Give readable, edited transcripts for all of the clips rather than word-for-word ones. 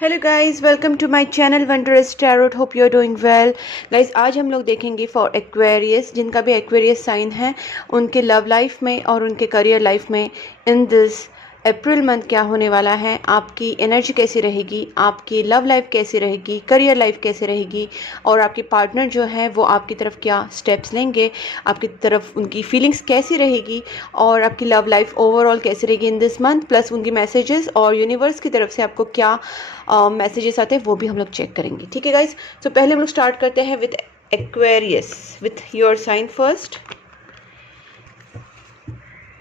Hello guys, welcome to my channel wondrous tarot. Hope you are doing well. Guys, आज हम लोग देखेंगे for Aquarius, जिनका भी एक्वेरियस साइन है, उनके लव लाइफ में और उनके करियर लाइफ में इन दिस अप्रैल मंथ क्या होने वाला है। आपकी एनर्जी कैसी रहेगी, आपकी लव लाइफ कैसी रहेगी, करियर लाइफ कैसी रहेगी, और आपके पार्टनर जो है वो आपकी तरफ क्या स्टेप्स लेंगे, आपकी तरफ उनकी फीलिंग्स कैसी रहेगी, और आपकी लव लाइफ ओवरऑल कैसी रहेगी इन दिस मंथ, प्लस उनकी मैसेजेस और यूनिवर्स की तरफ से आपको क्या मैसेजेस आते हैं वो भी हम लोग चेक करेंगे। ठीक है गाइज, तो पहले हम लोग स्टार्ट करते हैं with Aquarius, with your sign first.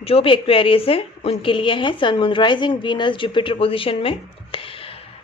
जो भी एक्वेरियस है उनके लिए है sun, moon, rising, Venus, Jupiter position में।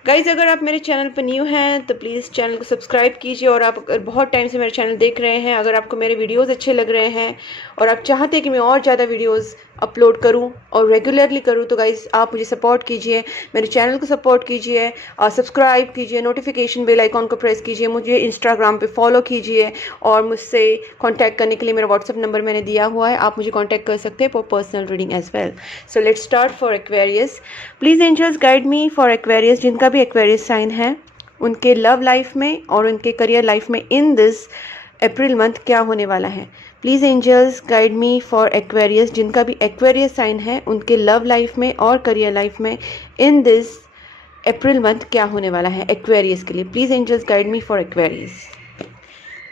गाइज, अगर आप मेरे चैनल पर न्यू हैं तो प्लीज़ चैनल को सब्सक्राइब कीजिए, और आप अगर बहुत टाइम से मेरे चैनल देख रहे हैं, अगर आपको मेरे वीडियोस अच्छे लग रहे हैं और आप चाहते हैं कि मैं और ज़्यादा वीडियोस अपलोड करूं और रेगुलरली करूं, तो गाइज आप मुझे सपोर्ट कीजिए, मेरे चैनल को सपोर्ट कीजिए और सब्सक्राइब कीजिए, नोटिफिकेशन बेल आइकॉन को प्रेस कीजिए, मुझे इंस्टाग्राम पे फॉलो कीजिए, और मुझसे कॉन्टैक्ट करने के लिए मेरा व्हाट्सअप नंबर मैंने दिया हुआ है, आप मुझे कॉन्टैक्ट कर सकते हैं for personal reading as well. So let's start for Aquarius. Please angels guide me for Aquarius, जिनका भी एक्वेरियस साइन है, उनके लव लाइफ में और उनके करियर लाइफ में इन दिस अप्रैल मंथ क्या होने वाला है। Please angels guide me for Aquarius, जिनका भी एक्वेरियस साइन है, उनके लव लाइफ में और करियर लाइफ में इन दिस अप्रैल मंथ क्या होने वाला है एक्वेरियस के लिए। Please angels guide me for Aquarius,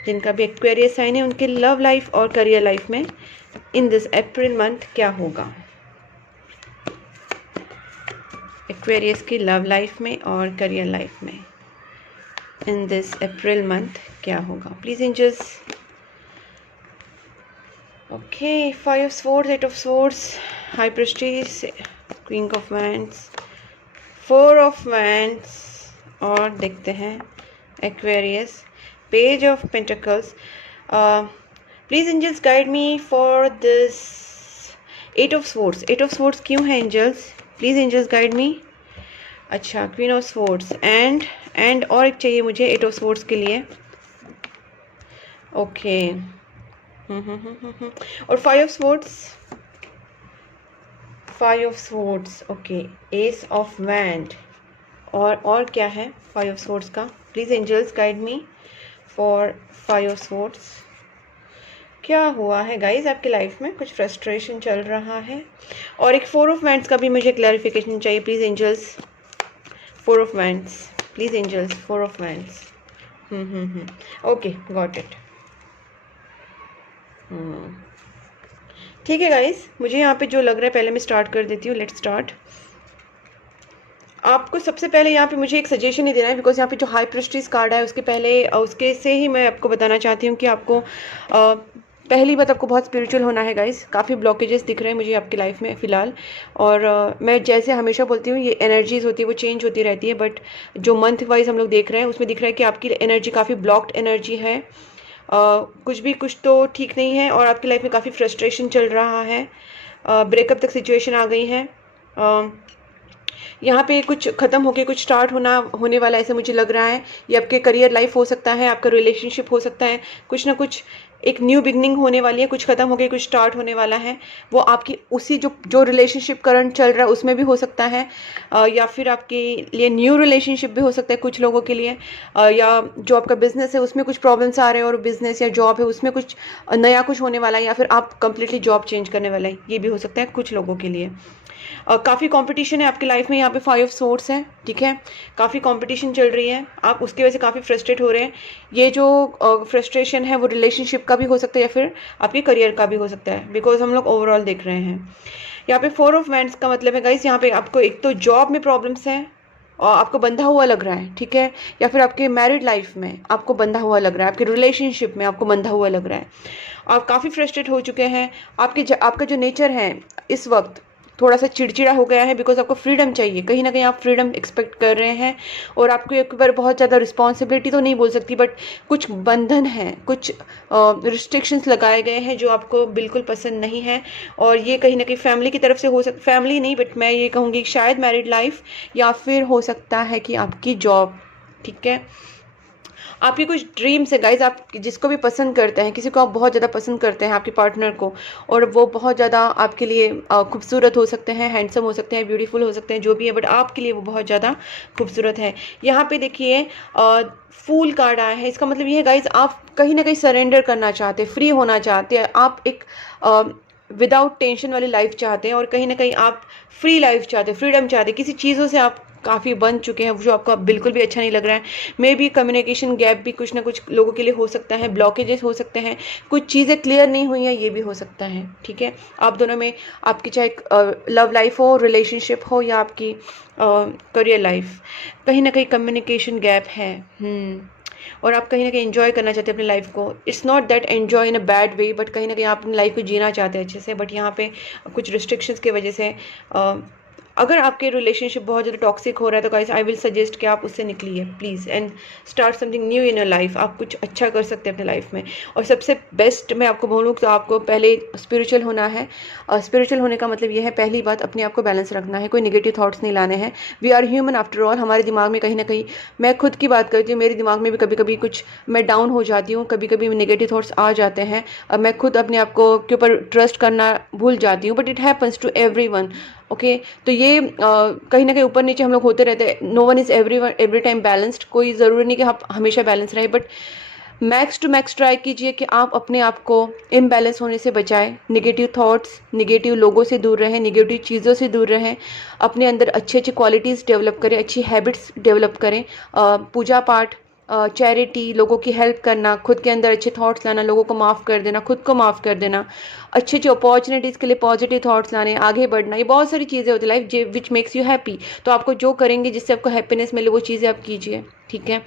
जिनका भी एक्वेरियस साइन है, उनके लव लाइफ और करियर लाइफ में इन दिस अप्रैल मंथ क्या होगा। एक्वेरियस की लव लाइफ में और करियर लाइफ में इन दिस अप्रैल मंथ क्या होगा। Please angels. Okay, 5 of Swords, 8 of Swords, High Priestess, Queen of Wands, 4 of Wands, और देखते हैं Aquarius, Page of Pentacles. Please angels guide me for this 8 of Swords. 8 of Swords क्यों है angels? Please angels guide me. अच्छा, Queen of Swords and और एक चाहिए मुझे 8 of Swords के लिए। ओके, और 5 of Swords, 5 of Swords, okay, Ace of Wand, और क्या है 5 of Swords का। Please angels guide me for 5 of Swords। क्या हुआ है गाइज आपकी लाइफ में? कुछ फ्रस्ट्रेशन चल रहा है, और एक 4 of Wands का भी मुझे क्लैरिफिकेशन चाहिए। Please angels, 4 of Wands, please angels, 4 of Wands। Okay, got it. ठीक है गाइस, मुझे यहाँ पे जो लग रहा है पहले मैं स्टार्ट कर देती हूँ। Let's start. आपको सबसे पहले यहाँ पे मुझे एक सजेशन ही देना है, बिकॉज यहाँ पे जो हाई प्रिस्टिस कार्ड है उसके पहले उसके से ही मैं आपको बताना चाहती हूँ कि आपको पहली बात आपको बहुत स्पिरिचुअल होना है गाइस। काफ़ी ब्लॉकेजेस दिख रहे हैं मुझे आपकी लाइफ में फ़िलहाल, और मैं जैसे हमेशा बोलती हूँ ये एनर्जीज होती है वो चेंज होती रहती है, बट जो मंथ वाइज हम लोग देख रहे हैं उसमें दिख रहा है कि आपकी एनर्जी काफ़ी ब्लॉक्ड एनर्जी है। कुछ तो ठीक नहीं है, और आपकी लाइफ में काफ़ी फ्रस्ट्रेशन चल रहा है, ब्रेकअप तक सिचुएशन आ गई है। यहाँ पे कुछ ख़त्म होके कुछ स्टार्ट होने वाला ऐसे मुझे लग रहा है। ये आपके करियर लाइफ हो सकता है, आपका रिलेशनशिप हो सकता है, कुछ ना कुछ एक न्यू बिगनिंग होने वाली है, कुछ ख़त्म होके कुछ स्टार्ट होने वाला है। वो आपकी उसी जो रिलेशनशिप करंट चल रहा है उसमें भी हो सकता है, या फिर आपके लिए न्यू रिलेशनशिप भी हो सकता है कुछ लोगों के लिए, या जो आपका बिजनेस है उसमें कुछ प्रॉब्लम्स आ रहे हैं, और बिजनेस या जॉब है उसमें कुछ नया कुछ होने वाला है, या फिर आप कंप्लीटली जॉब चेंज करने वाला है, ये भी हो सकता है कुछ लोगों के लिए। काफ़ी कंपटीशन है आपकी लाइफ में। यहाँ पे 5 of Swords है, ठीक है, काफ़ी कंपटीशन चल रही है, आप उसकी वजह से काफ़ी फ्रस्ट्रेट हो रहे हैं। ये जो फ्रस्ट्रेशन है वो रिलेशनशिप का भी हो सकता है या फिर आपके करियर का भी हो सकता है, बिकॉज हम लोग ओवरऑल देख रहे हैं। यहाँ पे 4 of Wands का मतलब है गाइस, यहाँ पे आपको एक तो जॉब में प्रॉब्लम्स है और आपको बंधा हुआ लग रहा है, ठीक है, या फिर आपके मैरिड लाइफ में आपको बंधा हुआ लग रहा है, आपके रिलेशनशिप में आपको बंधा हुआ लग रहा है, आप काफ़ी फ्रस्ट्रेट हो चुके हैं। आपका जो नेचर है इस वक्त थोड़ा सा चिड़चिड़ा हो गया है, बिकॉज आपको फ्रीडम चाहिए, कहीं ना कहीं आप फ्रीडम एक्सपेक्ट कर रहे हैं, और आपको एक बार बहुत ज़्यादा रिस्पॉन्सिबिलिटी तो नहीं बोल सकती, बट कुछ बंधन है, कुछ रिस्ट्रिक्शंस लगाए गए हैं जो आपको बिल्कुल पसंद नहीं है, और ये कहीं ना कहीं फैमिली की तरफ से हो सकता, फैमिली नहीं बट मैं ये कहूँगी शायद मैरिड लाइफ, या फिर हो सकता है कि आपकी जॉब, ठीक है। आपकी कुछ ड्रीम्स है गाइज, आप जिसको भी पसंद करते हैं, किसी को आप बहुत ज़्यादा पसंद करते हैं आपके पार्टनर को, और वो बहुत ज़्यादा आपके लिए खूबसूरत हो सकते हैं, हैंडसम हो सकते हैं, ब्यूटीफुल हो सकते हैं, जो भी है, बट आपके लिए वो बहुत ज़्यादा खूबसूरत है। यहाँ पे देखिए फूल कार्ड आया है, इसका मतलब ये है गाइज आप कहीं ना कहीं सरेंडर करना चाहते हैं, फ्री होना चाहते हैं, आप एक विदाउट टेंशन वाली लाइफ चाहते हैं, और कहीं ना कहीं आप फ्री लाइफ चाहते हैं, फ्रीडम चाहते हैं, किसी चीज़ों से आप काफ़ी बन चुके हैं जो आपको अब बिल्कुल भी अच्छा नहीं लग रहा है। मे बी कम्युनिकेशन गैप भी कुछ ना कुछ लोगों के लिए हो सकता है, ब्लॉकेजेस हो सकते हैं, कुछ चीज़ें क्लियर नहीं हुई हैं, ये भी हो सकता है। ठीक है, आप दोनों में, आपकी चाहे लव लाइफ हो, रिलेशनशिप हो, या आपकी करियर लाइफ, कहीं ना कहीं कम्युनिकेशन गैप है। और आप कहीं ना कहीं एंजॉय करना चाहते हैं अपनी लाइफ को। It's not that enjoy in a bad way, but कहीं ना कहीं आप अपनी लाइफ को जीना चाहते हैं अच्छे से, बट यहाँ पे कुछ रिस्ट्रिक्शंस की वजह से अगर आपके रिलेशनशिप बहुत ज़्यादा टॉक्सिक हो रहा है तो गाइस आई विल सजेस्ट कि आप उससे निकलिए please, and start something new in your life. आप कुछ अच्छा कर सकते हैं अपनी लाइफ में। और सबसे बेस्ट मैं आपको बोलूँ तो आपको पहले स्पिरिचुअल होना है। स्पिरिचुअल होने का मतलब ये है, पहली बात अपने आप को बैलेंस रखना है, कोई नेगेटिव थॉट्स नहीं लाने हैं। We are human after all. हमारे दिमाग में कहीं ना कहीं, मैं खुद की बात करती हूँ, मेरे दिमाग में भी कभी कभी कुछ मैं डाउन हो जाती हूँ, कभी कभी नेगेटिव थॉट्स आ जाते हैं। मैं खुद अपने आप को के ऊपर ट्रस्ट करना भूल जाती हूँ, but it happens to everyone. Okay, तो ये कहीं ना कहीं ऊपर नीचे हम लोग होते रहते हैं। No one is every time balanced. कोई ज़रूरी नहीं कि आप हमेशा बैलेंस रहे, but max to max try कीजिए कि आप अपने आप को इम्बैलेंस होने से बचाएं। नेगेटिव थॉट्स, नेगेटिव लोगों से दूर रहें, नेगेटिव चीज़ों से दूर रहें, अपने अंदर अच्छी अच्छी क्वालिटीज़ डेवलप करें, अच्छी हैबिट्स डेवलप करें। पूजा पाठ, चैरिटी, लोगों की हेल्प करना, खुद के अंदर अच्छे थॉट्स लाना, लोगों को माफ़ कर देना, खुद को माफ़ कर देना, अच्छी अच्छी अपॉर्चुनिटीज़ के लिए पॉजिटिव थॉट्स लाने, आगे बढ़ना, ये बहुत सारी चीज़ें होती है life which makes you happy. तो आपको जो करेंगे जिससे आपको हैप्पीनेस मिले वो चीज़ें आप कीजिए। ठीक है,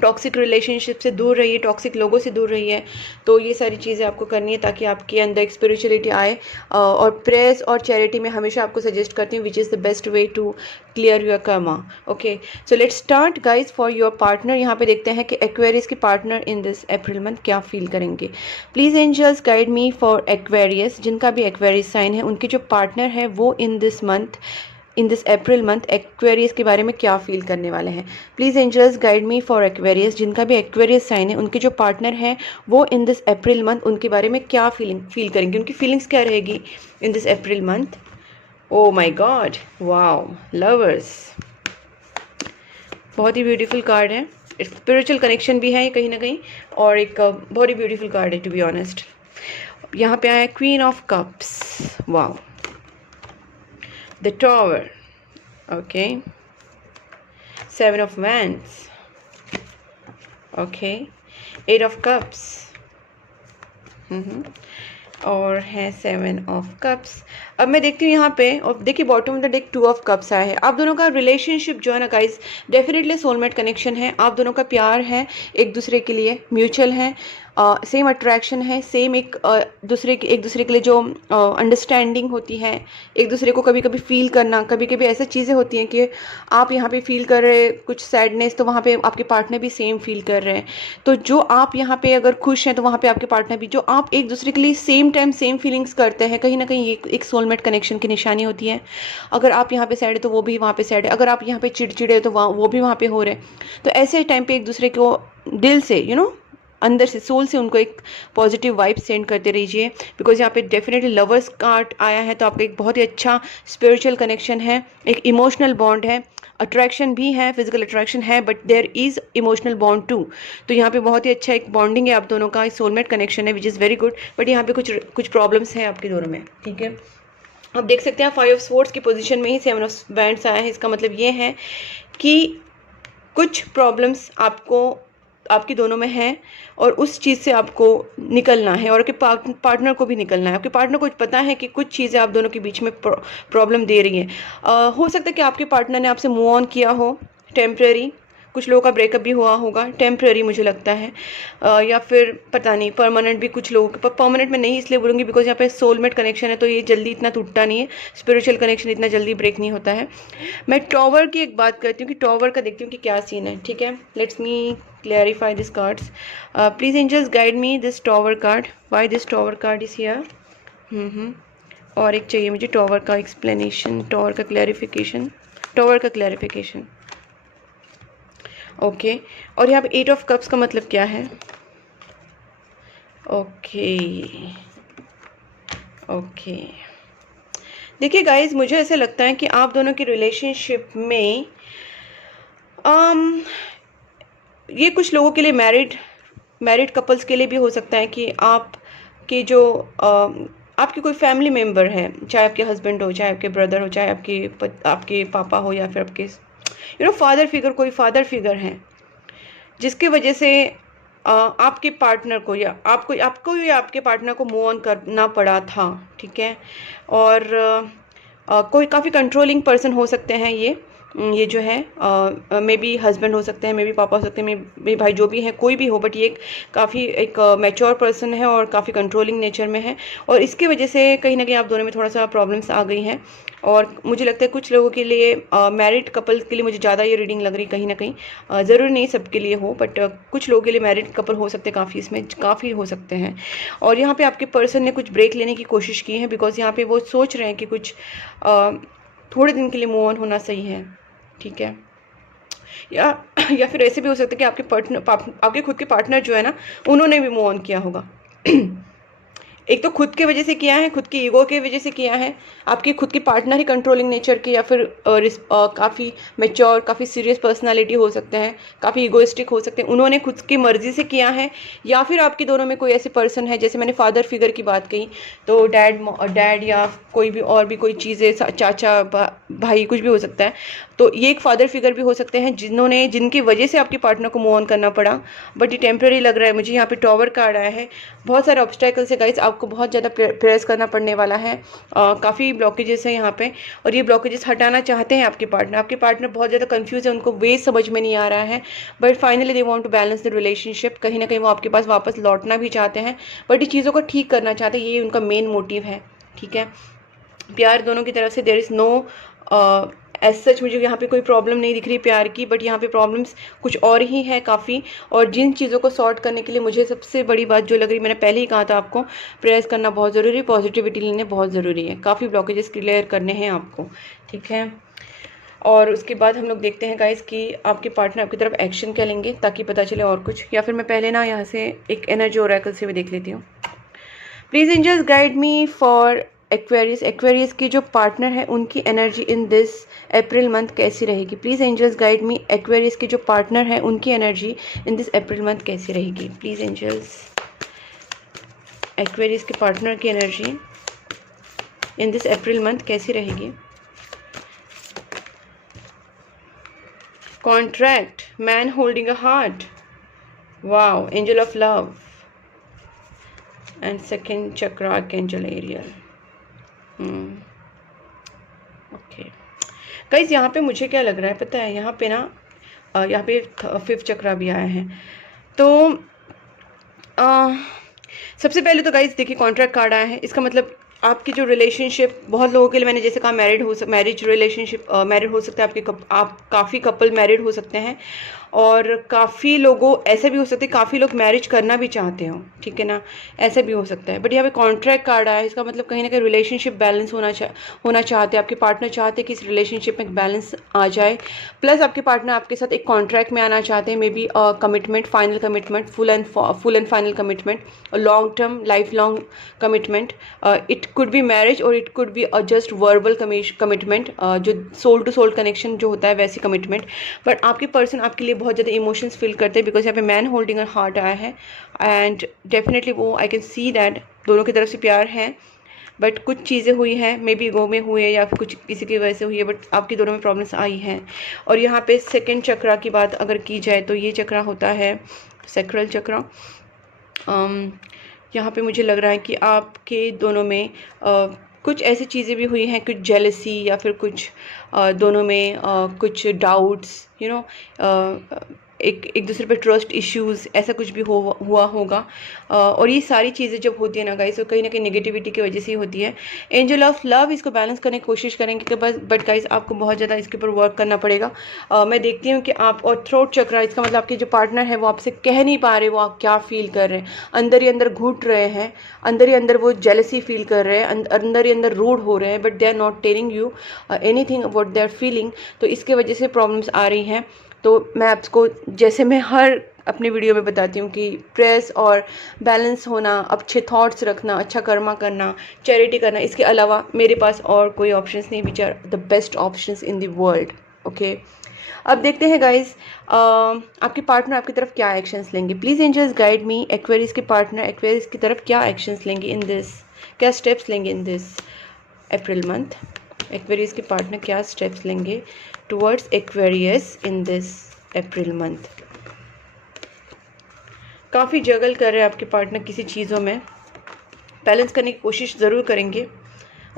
टॉक्सिक रिलेशनशिप से दूर रहिए, टॉक्सिक लोगों से दूर रहिए। तो ये सारी चीज़ें आपको करनी है ताकि आपके अंदर एक स्पिरिचुअलिटी आए। और प्रेयर्स और चैरिटी में हमेशा आपको सजेस्ट करती हूँ which is the best way to clear your karma. Okay, so let's start guys for your partner. यहाँ पे देखते हैं कि एक्वेरियस के partner in this April month क्या फील करेंगे। Please angels guide me for Aquarius. जिनका भी एक्वेरियस साइन है, उनके जो पार्टनर है वो in this April month Aquarius के बारे में क्या फील करने वाले हैं। Please angels guide me for Aquarius. जिनका भी एक्वेरियस साइन है, उनके जो पार्टनर हैं वो इन दिस अप्रैल मंथ उनके बारे में क्या फील करेंगे, उनकी फीलिंग्स क्या रहेगी in this April month. Oh my god, wow, lovers, बहुत ही ब्यूटीफुल कार्ड है। स्पिरिचुअल कनेक्शन भी है ये कहीं ना कहीं, और एक बहुत ही ब्यूटीफुल कार्ड है टू बी ऑनेस्ट। यहाँ पे आया queen of cups, wow, the tower, okay, 7 of wands, okay, 8 of cups, और है 7 ऑफ कप्स। अब मैं देखती हूँ यहाँ पे, और देखिए bottom of the deck 2 of cups आया है। आप दोनों का रिलेशनशिप जो है ना गाइज, डेफिनेटली सोलमेट कनेक्शन है। आप दोनों का प्यार है एक दूसरे के लिए, म्यूचुअल है, सेम अट्रैक्शन है, सेम एक दूसरे के लिए जो अंडरस्टैंडिंग होती है, एक दूसरे को कभी कभी फील करना। कभी कभी ऐसी चीज़ें होती हैं कि आप यहाँ पे फील कर रहे हैं कुछ सैडनेस, तो वहाँ पे आपके पार्टनर भी सेम फील कर रहे हैं। तो जो आप यहाँ पे अगर खुश हैं तो वहाँ पे आपके पार्टनर भी, जो आप एक दूसरे के लिए सेम टाइम सेम फीलिंग्स करते हैं, कहीं ना कहीं ये एक सोलमेट कनेक्शन की निशानी होती है। अगर आप यहाँ पे सैड है तो वो भी वहाँ पे सैड है, अगर आप यहाँ पे चिड़चिड़े है तो वो भी वहाँ पे हो रहे हैं। तो ऐसे टाइम पे एक दूसरे को दिल से अंदर से, सोल से उनको एक पॉजिटिव वाइब सेंड करते रहिए, बिकॉज यहाँ पे डेफिनेटली लवर्स कार्ड आया है। तो आपका एक बहुत ही अच्छा स्पिरिचुअल कनेक्शन है, एक इमोशनल बॉन्ड है, अट्रैक्शन भी है, फिजिकल अट्रैक्शन है, but there is emotional bond too. तो यहाँ पे बहुत ही अच्छा एक बॉन्डिंग है आप दोनों का, सोलमेट कनेक्शन है which is very good. But यहाँ पे कुछ प्रॉब्लम्स हैं आपके दोनों में। ठीक है, आप देख सकते हैं 5 ऑफ स्वॉर्ड्स की पोजीशन में ही 7 ऑफ वैंड्स आया है। इसका मतलब ये है कि कुछ प्रॉब्लम्स आपकी दोनों में है, और उस चीज़ से आपको निकलना है, और आपके पार्टनर को भी निकलना है। आपके पार्टनर को पता है कि कुछ चीज़ें आप दोनों के बीच में प्रॉब्लम दे रही हैं। हो सकता है कि आपके पार्टनर ने आपसे मूव ऑन किया हो, टेम्प्रेरी। कुछ लोगों का ब्रेकअप भी हुआ होगा, टेम्प्रेरी मुझे लगता है, या फिर पता नहीं परमानेंट भी कुछ लोगों का। परमानेंट में नहीं इसलिए बोलूँगी बिकॉज यहाँ पे सोलमेट कनेक्शन है, तो ये जल्दी इतना टूटता नहीं है, स्पिरिचुअल कनेक्शन इतना जल्दी ब्रेक नहीं होता है। मैं टॉवर की एक बात करती हूँ कि टॉवर का देखती हूँ कि क्या सीन है। ठीक है, let's me clarify these cards. Please angels guide me this tower card. Why this tower card is here? और एक चाहिए मुझे टॉवर का एक्सप्लेनेशन, टॉवर का क्लैरिफिकेशन। ओके, और यहाँ पे 8 ऑफ कप्स का मतलब क्या है? ओके ओके, देखिए गाइज, मुझे ऐसे लगता है कि आप दोनों की रिलेशनशिप में ये कुछ लोगों के लिए मैरिड कपल्स के लिए भी हो सकता है कि आपके जो आपके कोई फैमिली मेम्बर है, चाहे आपके हस्बैंड हो, चाहे आपके ब्रदर हो, चाहे आपके पापा हो, या फिर आपके फादर फिगर, कोई फादर फिगर है जिसकी वजह से आपके पार्टनर को या आपको या आपके पार्टनर को मूव ऑन करना पड़ा था, ठीक है। और कोई काफ़ी कंट्रोलिंग पर्सन हो सकते हैं ये जो है, मे बी हस्बैंड हो सकते हैं, मे बी पापा हो सकते हैं, मे बी भाई, जो भी है, कोई भी हो, बट ये काफ़ी एक मैच्योर पर्सन है और काफ़ी कंट्रोलिंग नेचर में है, और इसकी वजह से कहीं ना कहीं आप दोनों में थोड़ा सा प्रॉब्लम्स आ गई हैं। और मुझे लगता है कुछ लोगों के लिए, मैरिड कपल्स के लिए मुझे ज़्यादा ये रीडिंग लग रही कहीं ना कहीं, ज़रूरी नहीं सबके लिए हो, बट कुछ लोगों के लिए मैरिड कपल हो सकते हैं, काफ़ी इसमें काफ़ी हो सकते हैं। और यहाँ पे आपके पर्सन ने कुछ ब्रेक लेने की कोशिश की है, बिकॉज यहाँ पे वो सोच रहे हैं कि कुछ थोड़े दिन के लिए मूव ऑन होना सही है, ठीक है। या फिर ऐसे भी हो सकता है कि आपके खुद के पार्टनर जो है ना, उन्होंने भी मूव ऑन किया होगा। एक तो खुद के वजह से किया है, खुद की ईगो की वजह से किया है, आपके खुद के पार्टनर ही कंट्रोलिंग नेचर के, या फिर काफ़ी मैच्योर, काफ़ी सीरियस पर्सनालिटी हो सकते हैं, काफ़ी ईगोइस्टिक हो सकते हैं, उन्होंने खुद की मर्जी से किया है। या फिर आपके दोनों में कोई ऐसे पर्सन है, जैसे मैंने फादर फिगर की बात कही, तो डैड या कोई भी और भी कोई चीज़ें, चाचा, भाई, कुछ भी हो सकता है। तो ये एक फादर फिगर भी हो सकते हैं जिनकी वजह से आपके पार्टनर को मूव ऑन करना पड़ा, बट ये टेम्प्रेरी लग रहा है मुझे। यहाँ पे टॉवर कार्ड आया है, बहुत सारे ऑब्स्टेकल्स है गाइस, आपको बहुत ज़्यादा प्रेस करना पड़ने वाला है, काफ़ी ब्लॉकेजेस है यहाँ पे, और ये ब्लॉकेजेस हटाना चाहते हैं आपके पार्टनर बहुत ज़्यादा कंफ्यूज है, उनको वे समझ में नहीं आ रहा है, but finally they want to balance the relationship. कहीं ना कहीं वो आपके पास वापस लौटना भी चाहते हैं, बट ये चीज़ों को ठीक करना चाहते हैं, ये उनका मेन मोटिव है, ठीक है। प्यार दोनों की तरफ से, there is no age such मुझे यहाँ पे कोई प्रॉब्लम नहीं दिख रही प्यार की, बट यहाँ पे प्रॉब्लम्स कुछ और ही है काफ़ी। और जिन चीज़ों को सॉर्ट करने के लिए मुझे सबसे बड़ी बात जो लग रही, मैंने पहले ही कहा था आपको, प्रेयर्स करना बहुत ज़रूरी, पॉजिटिविटी लेने बहुत ज़रूरी है, काफ़ी ब्लॉकेजेस क्लियर करने हैं आपको, ठीक है। और उसके बाद हम लोग देखते हैं गाइस कि आपके पार्टनर आपकी तरफ एक्शन क्या लेंगे, ताकि पता चले और कुछ। या फिर मैं पहले ना यहाँ से एक एनर्जी ओरेकल से भी देख लेती हूँ। Please angels guide me for Aquarius की जो पार्टनर है उनकी energy in this April month कैसी रहेगी। Please angels guide me, Aquarius की जो पार्टनर है उनकी energy in this April month कैसी रहेगी। प्लीज़ एंजल्स, एक्वेरियस के पार्टनर की energy in this April month कैसी रहेगी। Contract, man holding a heart, wow, angel of love and second chakra, archangel Ariel. Okay guys, यहाँ पे मुझे क्या लग रहा है पता है, यहाँ पे ना यहाँ पे 5th चक्र भी आया है। तो सबसे पहले तो गाइज देखिए, कॉन्ट्रैक्ट कार्ड आया है, इसका मतलब आपकी जो रिलेशनशिप, बहुत लोगों के लिए मैंने जैसे कहा मैरिड हो सकता है, आप काफ़ी कपल मैरिड हो सकते हैं, और काफ़ी लोगों ऐसे भी हो सकते हैं, काफ़ी लोग मैरिज करना भी चाहते हो, ठीक है ना, ऐसा भी हो सकता है। बट यहाँ पे कॉन्ट्रैक्ट कार्ड आया है, इसका मतलब कहीं ना कहीं रिलेशनशिप बैलेंस होना चाहते हैं, आपके पार्टनर चाहते हैं कि इस रिलेशनशिप में एक बैलेंस आ जाए, प्लस आपके पार्टनर आपके साथ एक कॉन्ट्रैक्ट में आना चाहते हैं, may be commitment, final commitment, full and final commitment, long term, life long commitment. It could be marriage और it could be just verbal commitment, जो सोल टू सोल कनेक्शन जो होता है वैसी कमिटमेंट। बट आपके पर्सन आपके लिए बहुत ज़्यादा इमोशंस फील करते हैं, बिकॉज यहाँ पे मैन होल्डिंग अ हार्ट आया है, एंड डेफिनेटली वो आई कैन सी दैट दोनों की तरफ से प्यार है, बट कुछ चीज़ें हुई हैं, मे बी गो में हुई है या कुछ किसी की वजह से हुई है, बट आपकी दोनों में प्रॉब्लम्स आई हैं। और यहाँ पे सेकेंड चक्रा की बात अगर की जाए तो ये चक्रा होता है सैक्रल चक्रा। यहाँ पे मुझे लग रहा है कि आपके दोनों में कुछ ऐसी चीज़ें भी हुई हैं, कुछ जेलसी, या फिर कुछ दोनों में कुछ डाउट्स, एक दूसरे पे ट्रस्ट इश्यूज़, ऐसा कुछ भी हुआ होगा। और ये सारी चीज़ें जब होती है ना गाइस, तो कहीं ना कहीं नेगेटिविटी की वजह से ही होती है। एंजल ऑफ लव इसको बैलेंस करने की कोशिश करेंगे कि बट गाइस आपको बहुत ज़्यादा इसके ऊपर वर्क करना पड़ेगा। मैं देखती हूँ कि आप, और थ्रोट चक्र, इसका मतलब आपके जो पार्टनर है वो आपसे कह नहीं पा रहे वो आप क्या फील कर रहे हैं, अंदर ही अंदर घुट रहे हैं, अंदर ही अंदर वो जेलसी फील कर रहे हैं, अंदर ही अंदर रूड हो रहे हैं, but they are not telling you anything about their feeling. तो इसके वजह से प्रॉब्लम्स आ रही हैं। तो मैं आपको, जैसे मैं हर अपनी वीडियो में बताती हूँ कि प्रेस और बैलेंस होना, अच्छे थॉट्स रखना, अच्छा कर्मा करना, चैरिटी करना, इसके अलावा मेरे पास और कोई ऑप्शंस नहीं, which are the best options in the world. Okay, अब देखते हैं गाइस, आपके पार्टनर आपकी तरफ क्या एक्शंस लेंगे। Please angels guide me, Aquarius के पार्टनर एक्वेरियस की तरफ क्या एक्शंस लेंगे इन दिस, क्या स्टेप्स लेंगे इन दिस अप्रैल मंथ। एक्वेरियस के पार्टनर क्या स्टेप्स लेंगे towards Aquarius in this April month. काफ़ी जगल कर रहे हैं आपके पार्टनर किसी चीज़ों में, बैलेंस करने की कोशिश ज़रूर करेंगे।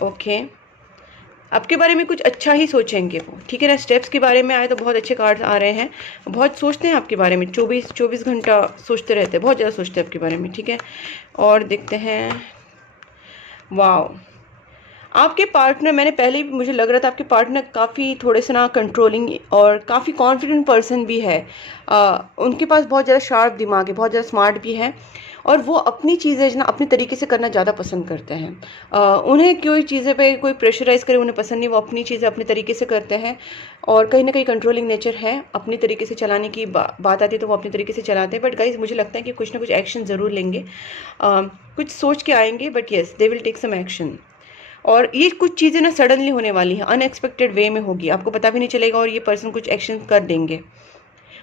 ओके, आपके बारे में कुछ अच्छा ही सोचेंगे वो, ठीक है ना। स्टेप्स के बारे में आए तो बहुत अच्छे कार्ड्स आ रहे हैं, बहुत सोचते हैं आपके बारे में, 24 घंटा सोचते रहते हैं, बहुत ज़्यादा सोचते हैं आपके बारे में, ठीक है। और देखते हैं, वाओ, आपके पार्टनर, मैंने पहले ही मुझे लग रहा था आपके पार्टनर काफ़ी थोड़े से ना कंट्रोलिंग और काफ़ी कॉन्फिडेंट पर्सन भी है। उनके पास बहुत ज़्यादा शार्प दिमाग है, बहुत ज़्यादा स्मार्ट भी है, और वो अपनी चीज़ें ना अपने तरीके से करना ज़्यादा पसंद करते हैं। उन्हें कोई चीज़ें पे कोई प्रेशराइज़ करे उन्हें पसंद नहीं, वो अपनी चीज़ें अपने तरीके से करते हैं, और कहीं ना कहीं कंट्रोलिंग नेचर है, अपनी तरीके से चलाने की बात आती है तो वो अपने तरीके से चलाते हैं। बट गाइज मुझे लगता है कि कुछ ना कुछ एक्शन ज़रूर लेंगे, कुछ सोच के आएंगे, but yes they will take some action. और ये कुछ चीज़ें ना सडनली होने वाली हैं, अनएक्सपेक्टेड वे में होगी, आपको पता भी नहीं चलेगा, और ये पर्सन कुछ एक्शन कर देंगे।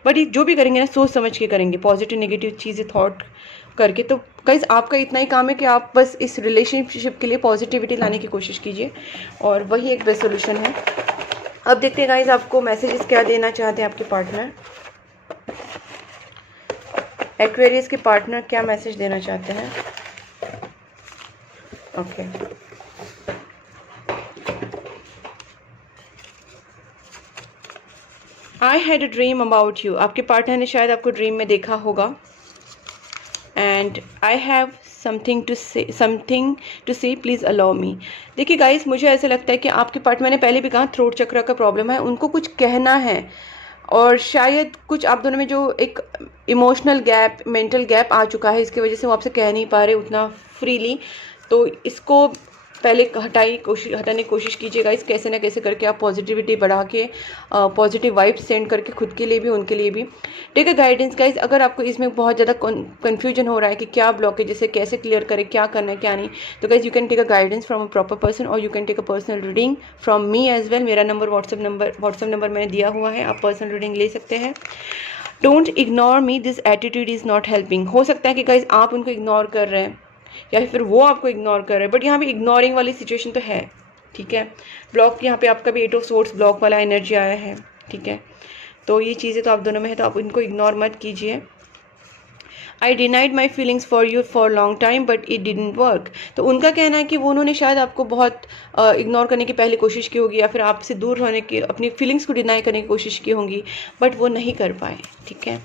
बट ये जो भी करेंगे ना सोच समझ के करेंगे, पॉजिटिव नेगेटिव चीज़ें थॉट करके। तो गाइस आपका इतना ही काम है कि आप बस इस रिलेशनशिप के लिए पॉजिटिविटी लाने की कोशिश कीजिए, और वही एक बेस्ट सोल्यूशन है। अब देखते हैं गाइस आपको मैसेजेस क्या देना चाहते हैं आपके पार्टनर। एक्वेरियस के पार्टनर क्या मैसेज देना चाहते हैं। Okay, I had a dream about you, आपके पार्टनर ने शायद आपको ड्रीम में देखा होगा। And I have something to say please allow me. देखिए गाइस, मुझे ऐसा लगता है कि आपके पार्टनर, मैंने पहले भी कहा थ्रोट चक्र का प्रॉब्लम है, उनको कुछ कहना है, और शायद कुछ आप दोनों में जो एक इमोशनल गैप, मेंटल गैप आ चुका है, इसकी वजह से वो आपसे कह नहीं पा रहे उतना फ्रीली। तो इसको पहले हटाने की कोशिश कीजिएगा, इस कैसे ना कैसे करके आप पॉजिटिविटी बढ़ा के, पॉजिटिव वाइब्स सेंड करके, खुद के लिए भी उनके लिए भी। टेक अ गाइडेंस गाइस, अगर आपको इसमें बहुत ज़्यादा कन्फ्यूजन हो रहा है कि क्या ब्लॉक है, जैसे कैसे क्लियर करें, क्या करना है क्या नहीं, तो guys you can take a guidance from a proper person, और you can take a personal reading from me as well. मेरा नंबर व्हाट्सअप नंबर मैंने दिया हुआ है, आप पर्सनल रीडिंग ले सकते हैं। Don't ignore me, this attitude is not helping. हो सकता है कि गाइस आप उनको इग्नोर कर रहे हैं, या फिर वो आपको इग्नोर कर रहे हैं, बट यहाँ पे इग्नोरिंग वाली सिचुएशन तो है, ठीक है। ब्लॉक, यहाँ पे आपका भी 8 ऑफ सोर्स ब्लॉक वाला एनर्जी आया है, ठीक है। तो ये चीज़ें तो आप दोनों में है, तो आप इनको इग्नोर मत कीजिए। I denied my feelings for you for long time but it didn't work. तो उनका कहना है कि वो, उन्होंने शायद आपको बहुत इग्नोर करने की पहले कोशिश की होगी, या फिर आपसे दूर होने की, अपनी फीलिंग्स को डिनाई करने की कोशिश की होंगी, बट वो नहीं कर पाए, ठीक है।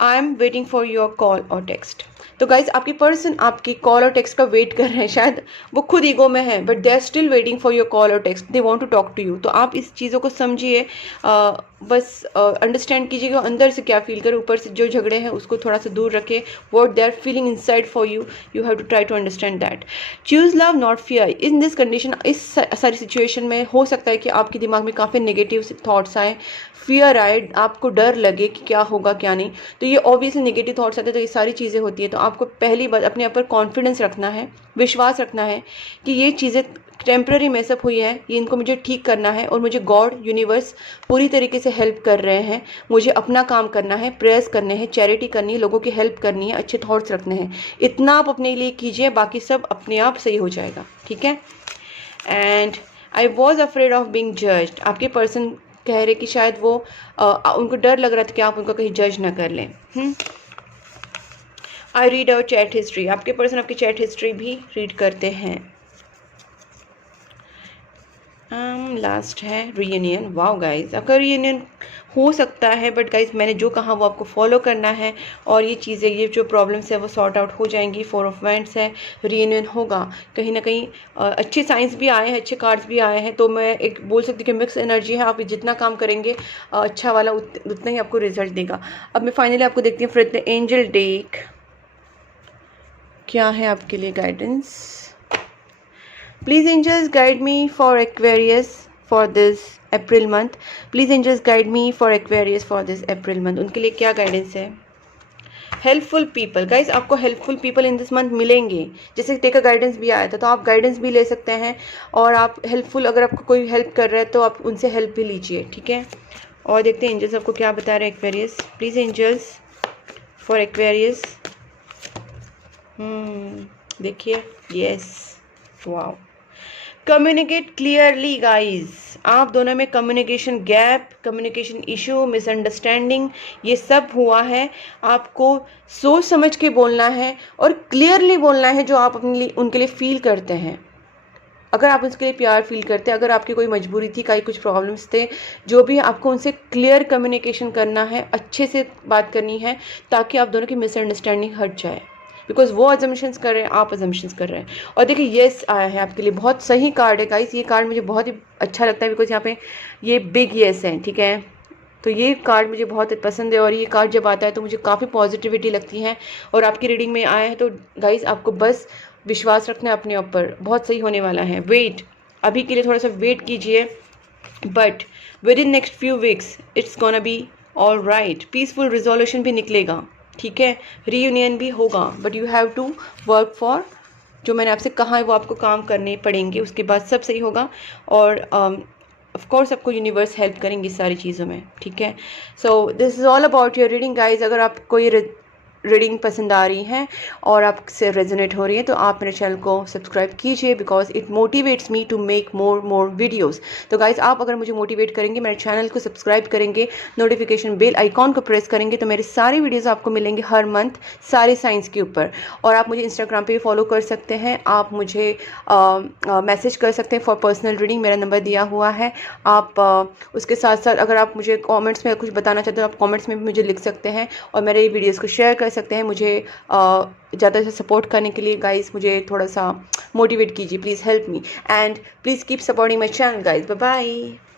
I am waiting for your call और टेक्स्ट। तो गाइज आपकी पर्सन आपकी कॉल और टेक्स्ट का वेट कर रहे हैं, शायद वो खुद ईगो में है, but they are still waiting for your call और text, they want to talk to you. तो आप इस चीज़ों को समझिए, बस अंडरस्टैंड कीजिएगा अंदर से क्या फील करें, ऊपर से जो झगड़े हैं उसको थोड़ा सा दूर रखें। What they are feeling inside for you, you have to try to understand that. Choose love not fear in this condition. इस सारी सिचुएशन में हो सकता है कि आपके दिमाग में काफ़ी नेगेटिव थॉट्स आए, फियर आए, आपको डर लगे कि क्या होगा क्या नहीं। तो ये ऑब्वियसली नेगेटिव थॉट्स आते हैं, तो ये सारी चीज़ें होती है। तो आपको पहली बात अपने आप पर कॉन्फिडेंस रखना है, विश्वास रखना है कि ये चीज़ें टेम्पररी मैसअप हुई है, ये इनको मुझे ठीक करना है, और मुझे गॉड यूनिवर्स पूरी तरीके से हेल्प कर रहे हैं। मुझे अपना काम करना है, प्रेयर्स करने हैं, चैरिटी करनी है, लोगों की हेल्प करनी है, अच्छे थॉट्स रखने हैं। इतना आप अपने लिए कीजिए, बाकी सब अपने आप सही हो जाएगा, ठीक है। And I was afraid of being judged. आपके पर्सन कह रहे कि शायद वो उनको डर लग रहा था कि आप उनको कहीं जज ना कर लें। I read our chat history. आपके पर्सन आपकी चैट हिस्ट्री भी रीड करते हैं। लास्ट है रीयूनियन। वाओ गाइज, आपका रीयूनियन हो सकता है, बट गाइज मैंने जो कहा वो आपको फॉलो करना है, और ये चीज़ें, ये जो प्रॉब्लम्स है वो सॉर्ट आउट हो जाएंगी। 4 ऑफ वांड्स है, रीयूनियन होगा। कहीं ना कहीं अच्छे साइंस भी आए हैं, अच्छे कार्ड्स भी आए हैं, तो मैं एक बोल सकती हूँ कि मिक्स एनर्जी है। आप जितना काम करेंगे अच्छा वाला उतना ही आपको रिजल्ट देगा। अब मैं फाइनली आपको देखती हूँ फ्रेंड एंजल डेक क्या है आपके लिए guidance. Please angels guide me for Aquarius for this April month, please angels guide me for Aquarius for this April month. उनके लिए क्या गाइडेंस है? हेल्पफुल पीपल, गाइस आपको helpful people in this month मिलेंगे। जैसे टेक अ गाइडेंस भी आया था, तो आप गाइडेंस भी ले सकते हैं, और आप हेल्पफुल, अगर आपको कोई हेल्प कर रहा है तो आप उनसे हेल्प भी लीजिए, ठीक है। और देखते हैं एंजल्स आपको क्या बता रहे हैं Aquarius. Please angels for Aquarius. देखिए, yes, wow. Communicate clearly guys, आप दोनों में communication gap, communication issue, misunderstanding, ये सब हुआ है। आपको सोच समझ के बोलना है और क्लियरली बोलना है जो आप अपने लिए, उनके लिए फील करते हैं। अगर आप उसके लिए प्यार फील करते हैं, अगर आपकी कोई मजबूरी थी, कई कुछ प्रॉब्लम्स थे, जो भी, आपको उनसे क्लियर कम्युनिकेशन करना है, अच्छे से बात करनी है, ताकि आप दोनों की मिसअंडरस्टैंडिंग हट जाए। बिकॉज वो अजम्पशंस कर रहे हैं, आप अजम्पशंस कर रहे हैं। और देखिए येस आया है आपके लिए, बहुत सही कार्ड है गाइस। ये कार्ड मुझे बहुत ही अच्छा लगता है, बिकॉज यहाँ पे ये बिग येस है, ठीक है। तो ये कार्ड मुझे बहुत पसंद है, और ये कार्ड जब आता है तो मुझे काफ़ी पॉजिटिविटी लगती है। और आपकी रीडिंग में आया है तो गाइस आपको बस विश्वास रखना है अपने ऊपर, बहुत सही होने वाला है। वेट, अभी के लिए थोड़ा सा वेट कीजिए, but within next few weeks it's gonna be all right. Peaceful resolution भी निकलेगा, ठीक है, रीयूनियन भी होगा, but you have to work for, जो मैंने आपसे कहा है वो आपको काम करने पड़ेंगे, उसके बाद सब सही होगा। और ऑफ कोर्स आपको यूनिवर्स हेल्प करेंगी सारी चीज़ों में, ठीक है। So this is all about your reading guys. अगर आपको ये रीडिंग पसंद आ रही है और आपसे रेजोनेट हो रही है तो आप मेरे चैनल को सब्सक्राइब कीजिए, because it motivates me to make more videos. तो गाइज आप अगर मुझे मोटिवेट करेंगे, मेरे चैनल को सब्सक्राइब करेंगे, नोटिफिकेशन बेल आइकॉन को प्रेस करेंगे, तो मेरे सारे वीडियोस आपको मिलेंगे हर मंथ, सारे साइंस के ऊपर। और आप मुझे इंस्टाग्राम पे भी फॉलो कर सकते हैं, आप मुझे मैसेज कर सकते हैं फॉर पर्सनल रीडिंग, मेरा नंबर दिया हुआ है। आप उसके साथ साथ अगर आप मुझे कमेंट्स में कुछ बताना चाहते हो, आप कमेंट्स में भी मुझे लिख सकते हैं, और मेरे वीडियोस को शेयर कर सकते हैं। मुझे ज़्यादा से सपोर्ट करने के लिए गाइस मुझे थोड़ा सा मोटिवेट कीजिए, please help me, and please keep supporting my channel guys. Bye bye.